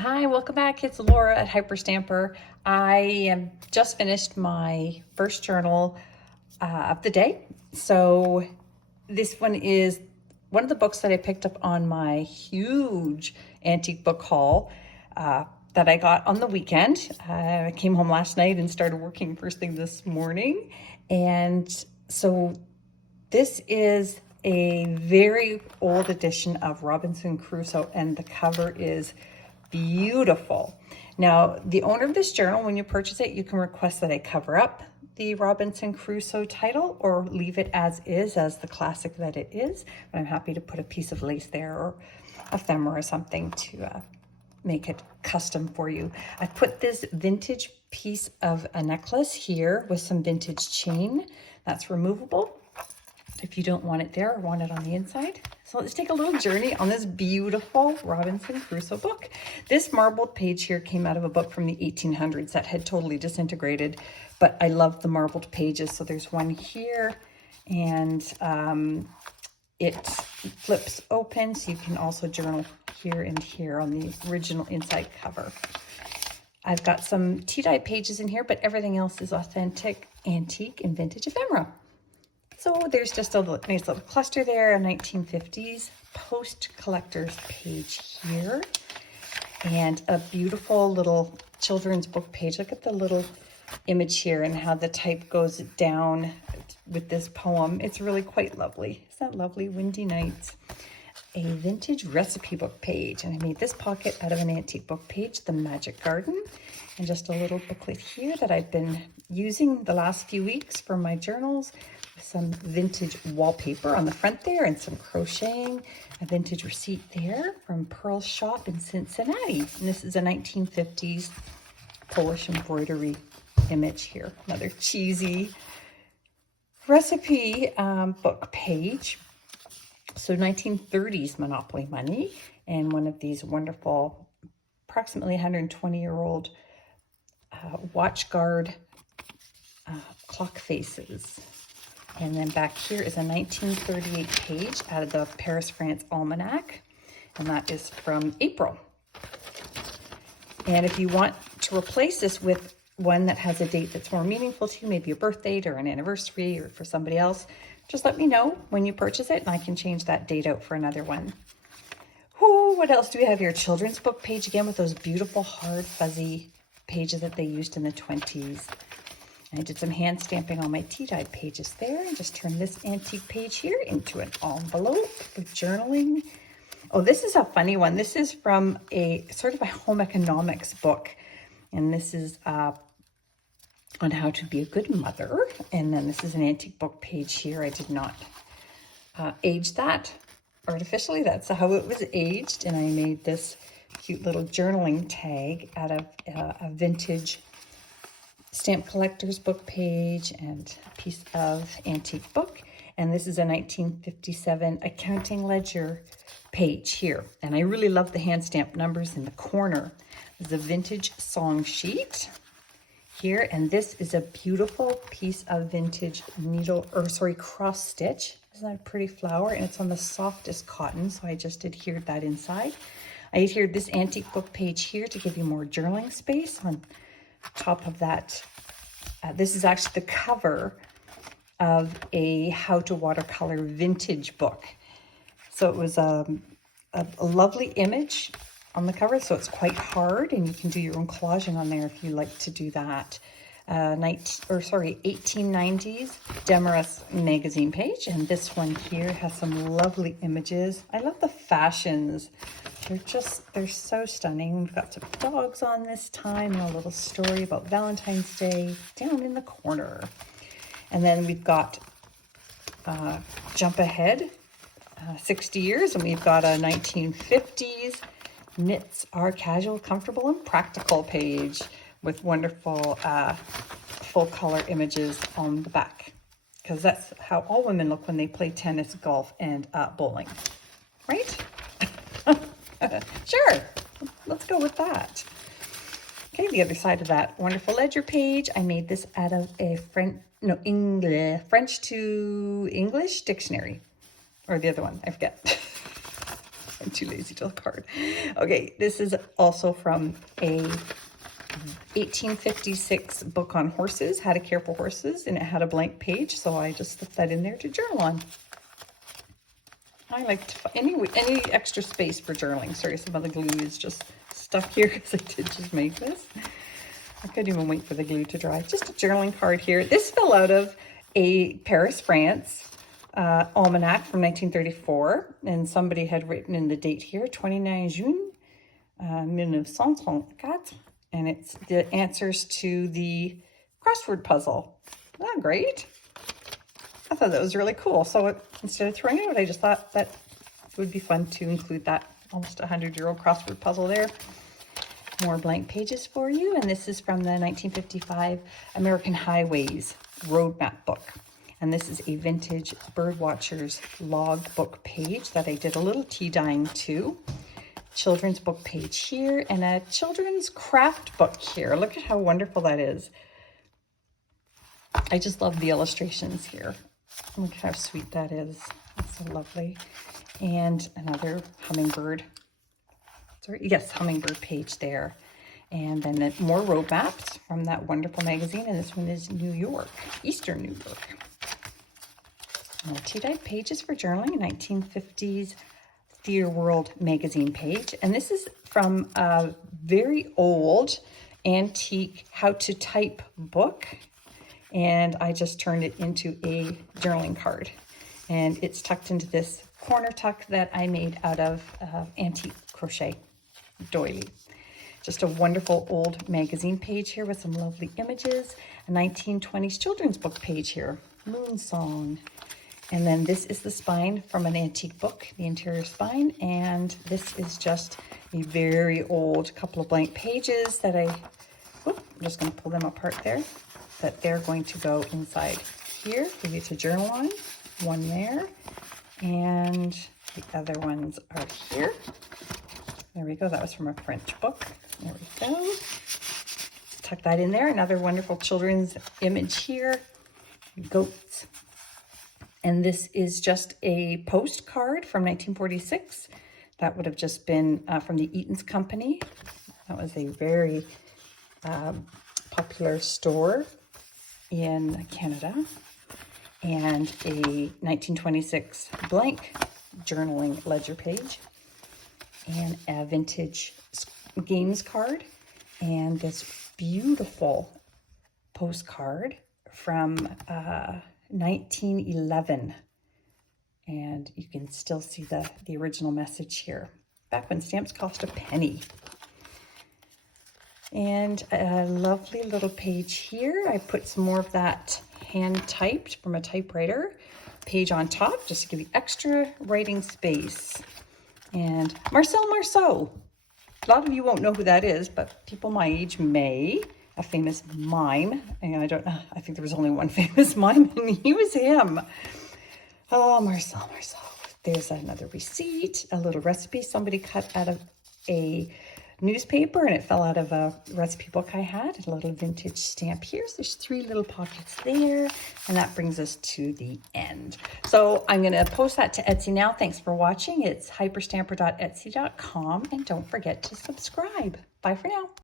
Hi, welcome back. It's Laura at Hyperstamper. I am just finished my first journal of the day. So this one is one of the books that I picked up on my huge antique book haul that I got on the weekend. I came home last night and started working first thing this morning. And so this is a very old edition of Robinson Crusoe, and the cover is beautiful. Now, the owner of this journal, when you purchase it, you can request that I cover up the Robinson Crusoe title or leave it as is, as the classic that it is. But I'm happy to put a piece of lace there or ephemera or something to make it custom for you. I put this vintage piece of a necklace here with some vintage chain that's removable if you don't want it there or want it on the inside. So let's take a little journey on this beautiful Robinson Crusoe book. This marbled page here came out of a book from the 1800s that had totally disintegrated, but I love the marbled pages. So there's one here, and it flips open, so you can also journal here and here on the original inside cover. I've got some tea-dye pages in here, but everything else is authentic, antique, and vintage ephemera. So there's just a nice little cluster there, a 1950s post collector's page here, and a beautiful little children's book page. Look at the little image here and how the type goes down with this poem. It's really quite lovely. Isn't that lovely? Windy nights. A vintage recipe book page, and I made this pocket out of an antique book page, The Magic Garden, and just a little booklet here that I've been using the last few weeks for my journals. Some vintage wallpaper on the front there and some crocheting, a vintage receipt there from Pearl's shop in Cincinnati. And this is a 1950s Polish embroidery image here. Another cheesy recipe book page. So 1930s Monopoly money, and one of these wonderful, approximately 120-year-old watch guard clock faces. And then back here is a 1938 page out of the Paris, France Almanac, and that is from April. And if you want to replace this with one that has a date that's more meaningful to you, maybe a birth date or an anniversary or for somebody else, just let me know when you purchase it and I can change that date out for another one. Ooh, what else do we have here? Children's book page again with those beautiful hard fuzzy pages that they used in the 20s. I did some hand stamping on my tea-dyed pages there and just turned this antique page here into an envelope for journaling. Oh, this is a funny one. This is from a sort of a home economics book. And this is on how to be a good mother. And then this is an antique book page here. I did not age that artificially. That's how it was aged. And I made this cute little journaling tag out of a vintage stamp collector's book page and a piece of antique book. And this is a 1957 accounting ledger page here. And I really love the hand stamp numbers in the corner. There's a vintage song sheet here. And this is a beautiful piece of vintage cross stitch. Isn't that a pretty flower? And it's on the softest cotton. So I just adhered that inside. I adhered this antique book page here to give you more journaling space on top of that. This is actually the cover of a how to watercolor vintage book. So it was a lovely image on the cover. So it's quite hard and you can do your own collaging on there if you like to do that. 1890s Demarest magazine page. And this one here has some lovely images. I love the fashions. They're so stunning. We've got some dogs on this time and a little story about Valentine's Day down in the corner. And then we've got Jump Ahead, 60 years, and we've got a 1950s Knits Are Casual, Comfortable, and Practical page with wonderful full color images on the back, because that's how all women look when they play tennis, golf, and bowling, right? Sure, let's go with that. Okay, the other side of that wonderful ledger page, I made this out of a French to English dictionary, or the other one, I forget. I'm too lazy to look hard. Okay, this is also from a 1856 book on horses, How to Care for Horses, and it had a blank page, so I just slipped that in there to journal on. I like to any extra space for journaling. Sorry, some of the glue is just stuck here because I did just make this. I couldn't even wait for the glue to dry. Just a journaling card here. This fell out of a Paris, France almanac from 1934, and somebody had written in the date here, 29 June 1934, and it's the answers to the crossword puzzle. Isn't that great? I thought that was really cool. So instead of throwing it out, I just thought that it would be fun to include that almost 100-year-old crossword puzzle there. More blank pages for you, and this is from the 1955 American Highways Road Map book. And this is a vintage Birdwatcher's log book page that I did a little tea dyeing to. Children's book page here, and a children's craft book here. Look at how wonderful that is. I just love the illustrations here. Look how sweet that is. That's so lovely. And another hummingbird. Hummingbird page there. And then more road maps from that wonderful magazine. And this one is New York, Eastern New York. More tea-dyed pages for journaling, 1950s Theater World magazine page. And this is from a very old antique how to type book. And I just turned it into a journaling card. And it's tucked into this corner tuck that I made out of antique crochet doily. Just a wonderful old magazine page here with some lovely images. A 1920s children's book page here, Moon Song. And then this is the spine from an antique book, the interior spine. And this is just a very old couple of blank pages that I'm just going to pull them apart there, that they're going to go inside here for you to journal on. One there, and the other ones are here. There we go. That was from a French book. There we go. Tuck that in there. Another wonderful children's image here. Goats. And this is just a postcard from 1946. That would have just been from the Eaton's Company. That was a very popular store in Canada. And a 1926 blank journaling ledger page. And a vintage games card, and this beautiful postcard from 1911. And you can still see the original message here, back when stamps cost a penny. And a lovely little page here. I put some more of that hand typed from a typewriter page on top, just to give you extra writing space. And Marcel Marceau. A lot of you won't know who that is, but people my age may. A famous mime. And I think there was only one famous mime, and he was him. Oh, Marcel Marceau. There's another receipt, a little recipe somebody cut out of a newspaper, and it fell out of a recipe book I had. A little vintage stamp here. So there's 3 little pockets there, and that brings us to the end. So I'm going to post that to Etsy now. Thanks for watching. It's hyperstamper.etsy.com, and don't forget to subscribe. Bye for now.